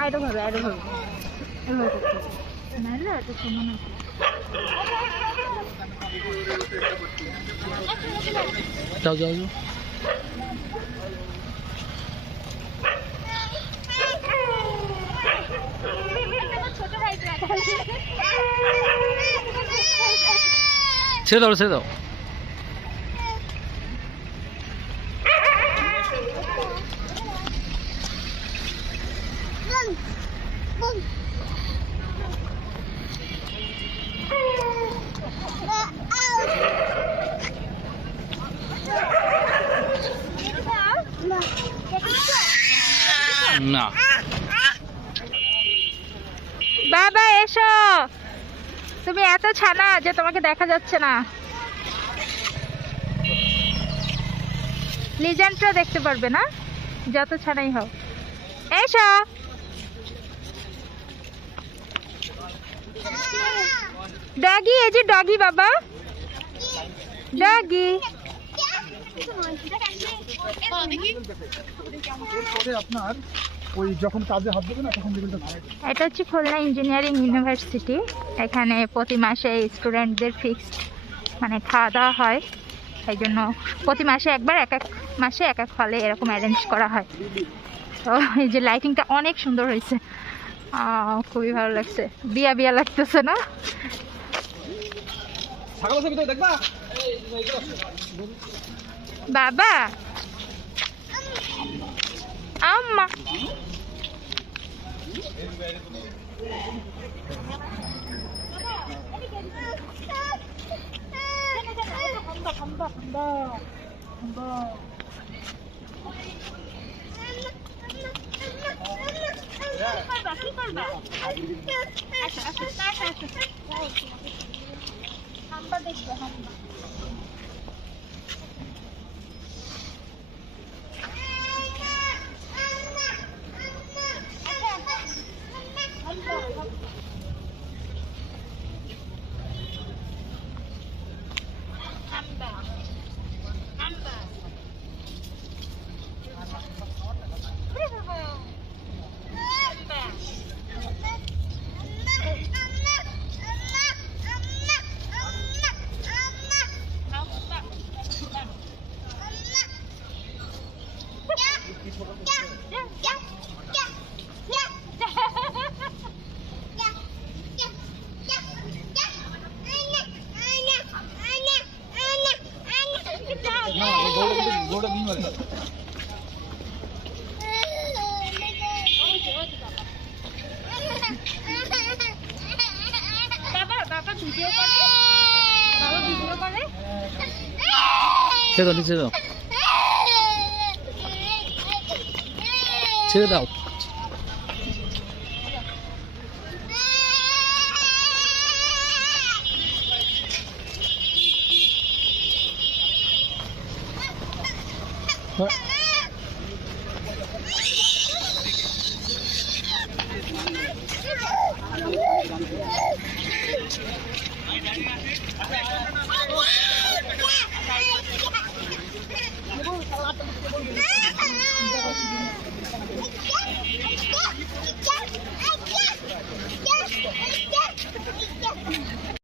আইডো ভাবে নাহলে এত সময় না। যাও যাও যাও। ছেড়ে দাও ছেড়ে দাও। না বাবা এসো, তুমি এত ছানা যে তোমাকে দেখা যাচ্ছে না। লিজেন্ডরা দেখতে পারবে না যত ছানাই হোক। এসো ডগি, এই যে ডগি বাবা, ডগি। আপনার ওই যখন কাজে হাত দেবে না তখন এটা হচ্ছে খুলনা ইঞ্জিনিয়ারিং ইউনিভার্সিটি। এখানে প্রতি মাসে স্টুডেন্টদের ফিক্সড মানে খাওয়া দাওয়া হয়, এই জন্য প্রতি মাসে একবার এক এক মাসে এক এক হলে এরকম অ্যারেঞ্জ করা হয়। তো এই যে লাইটিংটা অনেক সুন্দর হয়েছে, খুবই ভালো লাগছে, বিয়া বিয়া লাগতেছে না? বাবা আম্মা ছেড়ে দাও ছেড়ে দাও ছেড়ে দাও।